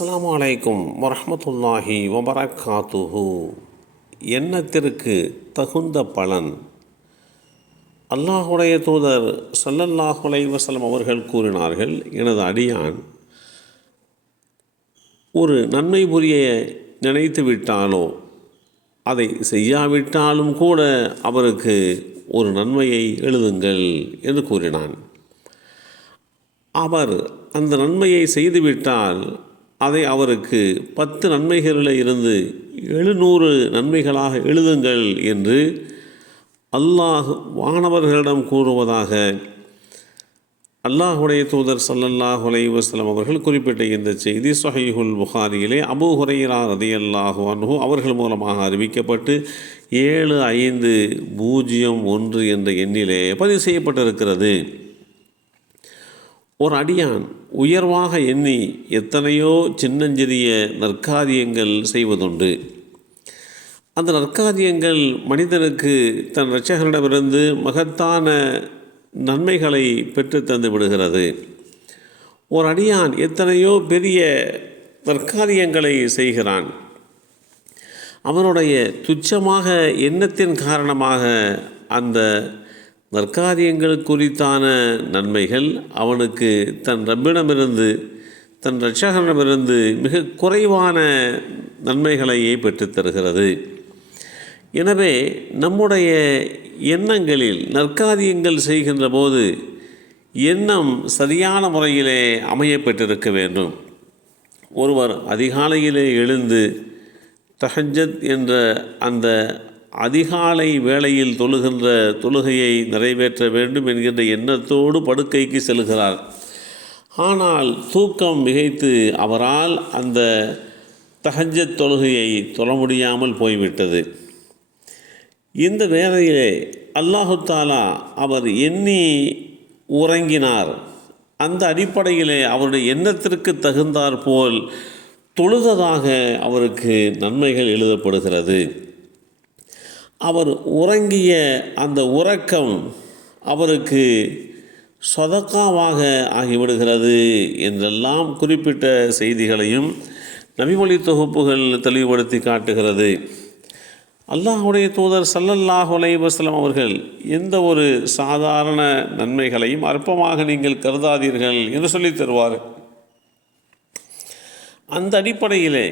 அஸ்ஸலாமு அலைக்கும் வரஹ்மத்துல்லாஹி வபரகாத்துஹு. எண்ணத்திற்கு தகுந்த பலன். அல்லாஹுடைய தூதர் ஸல்லல்லாஹு அலைஹி வஸல்லம் அவர்கள் கூறினார்கள், எனது அடியான் ஒரு நன்மை புரிய நினைத்து விட்டாலோ அதை செய்யாவிட்டாலும் கூட அவருக்கு ஒரு நன்மையை எழுதுங்கள் என்று கூறினான். அவர் அந்த நன்மையை செய்துவிட்டால் அதை அவருக்கு 10 நன்மைகளில் இருந்து 700 நன்மைகளாக எழுதுங்கள் என்று அல்லாஹ் வானவர்களிடம் கூறுவதாக அல்லாஹுடைய தூதர் ஸல்லல்லாஹு அலைஹி வஸல்லம் அவர்கள் குறிப்பிட்ட இந்த செய்தி ஸஹீஹுல் புகாரியிலே அபூ ஹுரைரா ரலியல்லாஹு அன்ஹு அவர்கள் மூலமாக அறிவிக்கப்பட்டு 7501 என்ற எண்ணிலே பதிவு செய்யப்பட்டிருக்கிறது. ஒரு அடியான் உயர்வாக எண்ணி எத்தனையோ சின்னஞ்சிறிய நற்காரியங்கள் செய்வதுண்டு. அந்த நற்காரியங்கள் மனிதனுக்கு தன் இரட்சகரிடமிருந்து மகத்தான நன்மைகளை பெற்று தந்து விடுகிறது. ஒரு அடியான் எத்தனையோ பெரிய நற்காரியங்களை செய்கிறான். அவனுடைய துச்சமாக எண்ணத்தின் காரணமாக அந்த நற்காரியங்கள் குறித்தான நன்மைகள் அவனுக்கு தன் ரப்பிடமிருந்து தன் இரட்சகனிடமிருந்து மிக குறைவான நன்மைகளையே பெற்றுத்தருகிறது. எனவே நம்முடைய எண்ணங்களில் நற்காரியங்கள் செய்கின்ற போது எண்ணம் சரியான முறையிலே அமையப்பட்டிருக்க வேண்டும். ஒருவர் அதிகாலையிலே எழுந்து தஹஜ்ஜத் என்ற அந்த அதிகாலை வேளையில் தொழுகின்ற தொழுகையை நிறைவேற்ற வேண்டும் என்கின்ற எண்ணத்தோடு படுக்கைக்கு செல்கிறார். ஆனால் தூக்கம் மிகைத்து அவரால் அந்த தஹஜ்ஜத் தொழுகையை தொழ முடியாமல் போய்விட்டது. இந்த வேளையிலே அல்லாஹு தாலா அவர் எண்ணி உறங்கினார். அந்த அடிப்படையிலே அவருடைய எண்ணத்திற்கு தகுந்தாற் போல் தொழுததாக அவருக்கு நன்மைகள் எழுதப்படுகிறது. அவர் உறங்கிய அந்த உறக்கம் அவருக்கு சதக்காவாக ஆகிவிடுகிறது என்றெல்லாம் குறிப்பிட்ட செய்திகளையும் நபிமொழி தொகுப்புகள் தெளிவுபடுத்தி காட்டுகிறது. அல்லாஹுடைய தூதர் ஸல்லல்லாஹு அலைஹி வஸல்லம் அவர்கள் எந்த ஒரு சாதாரண நன்மைகளையும் அற்பமாக நீங்கள் கருதாதீர்கள் என்று சொல்லித் தருவார். அந்த அடிப்படையிலே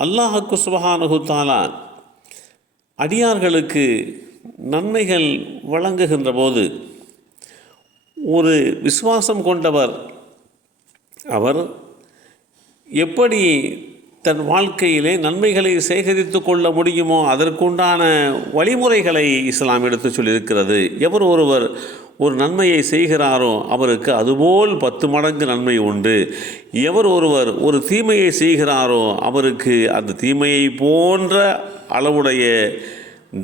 அல்லாஹ்வுக்கு சுப்ஹானஹு தஆலா அடியார்களுக்கு நன்மைகள் வழங்குகின்ற போது ஒரு விசுவாசம் கொண்டவர் அவர் எப்படி தன் வாழ்க்கையிலே நன்மைகளை சேகரித்து கொள்ள முடியுமோ அதற்குண்டான வழிமுறைகளை இஸ்லாம் எடுத்து சொல்லியிருக்கிறது. எவர் ஒருவர் ஒரு நன்மையை செய்கிறாரோ அவருக்கு அதுபோல் 10 மடங்கு நன்மை உண்டு. எவர் ஒருவர் ஒரு தீமையை செய்கிறாரோ அவருக்கு அந்த தீமையை போன்ற அளவுடைய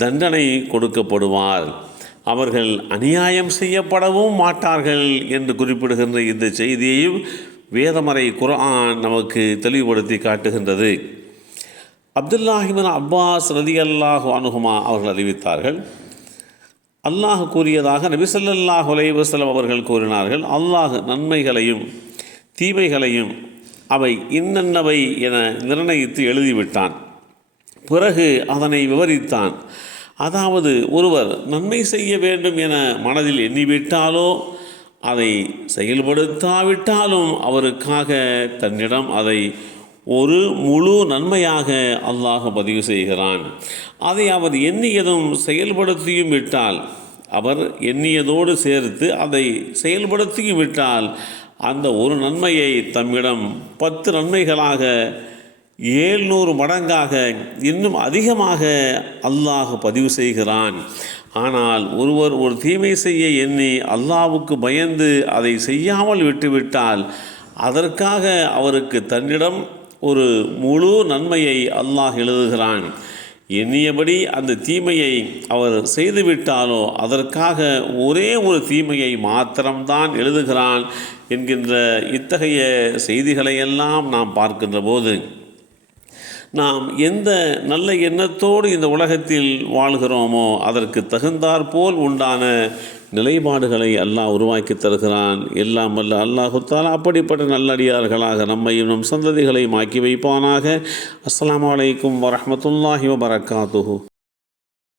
தண்டனை கொடுக்கப்படுவார். அவர்கள் அநியாயம் செய்யப்படவும் மாட்டார்கள் என்று குறிப்பிடுகின்ற இந்த செய்தியையும் வேதமறை குர்ஆன் நமக்கு தெளிவுபடுத்தி காட்டுகின்றது. அப்துல்லாஹ் இப்னு அப்பாஸ் ரலியல்லாஹு அன்ஹுமா அவர்கள் அறிவித்தார்கள், அல்லாஹ் கூறியதாக நபி ஸல்லல்லாஹு அலைஹி வஸல்லம் அவர்கள் கூறினார்கள், அல்லாஹ் நன்மைகளையும் தீமைகளையும் அவை இன்னென்னவை என நிர்ணயித்து எழுதிவிட்டான். பிறகு அதனை விவரித்தான். அதாவது ஒருவர் நன்மை செய்ய வேண்டும் என மனதில் எண்ணிவிட்டாலோ அதை செயல்படுத்தாவிட்டாலும் அவருக்காக தன்னிடம் அதை ஒரு முழு நன்மையாக அல்லாஹ் பதிவு செய்கிறான். அதை அவர் எண்ணியதும் செயல்படுத்தியும் விட்டால், அவர் எண்ணியதோடு சேர்த்து அதை செயல்படுத்தியும் விட்டால் அந்த ஒரு நன்மையை தம்மிடம் 10 நன்மைகளாக 700 மடங்காக இன்னும் அதிகமாக அல்லாஹ் பதிவு செய்கிறான். ஆனால் ஒருவர் ஒரு தீமை செய்ய எண்ணி அல்லாஹ்வுக்கு பயந்து அதை செய்யாமல் விட்டுவிட்டால் அதற்காக அவருக்கு தன்னிடம் ஒரு முழு நன்மையை அல்லாஹ் எழுதுகிறான். எண்ணியபடி அந்த தீமையை அவர் செய்துவிட்டாலோ அதற்காக ஒரே ஒரு தீமையை மாத்திரம்தான் எழுதுகிறான் என்கின்ற இத்தகைய செய்திகளையெல்லாம் நாம் பார்க்கின்ற போது நாம் எந்த நல்ல எண்ணத்தோடு இந்த உலகத்தில் வாழ்கிறோமோ அதற்கு தகுந்தாற்போல் உண்டான நிலைப்பாடுகளை அல்லாஹ் உருவாக்கி தருகிறான். எல்லாம் வல்ல அல்லாஹு தஆலா அப்படிப்பட்ட நல்லடியார்களாக நம்மையும் நம் சந்ததிகளையும் ஆக்கி வைப்பானாக. அஸ்ஸலாமு அலைக்கும் வரஹ்மத்துல்லாஹி வபரகாத்துஹு.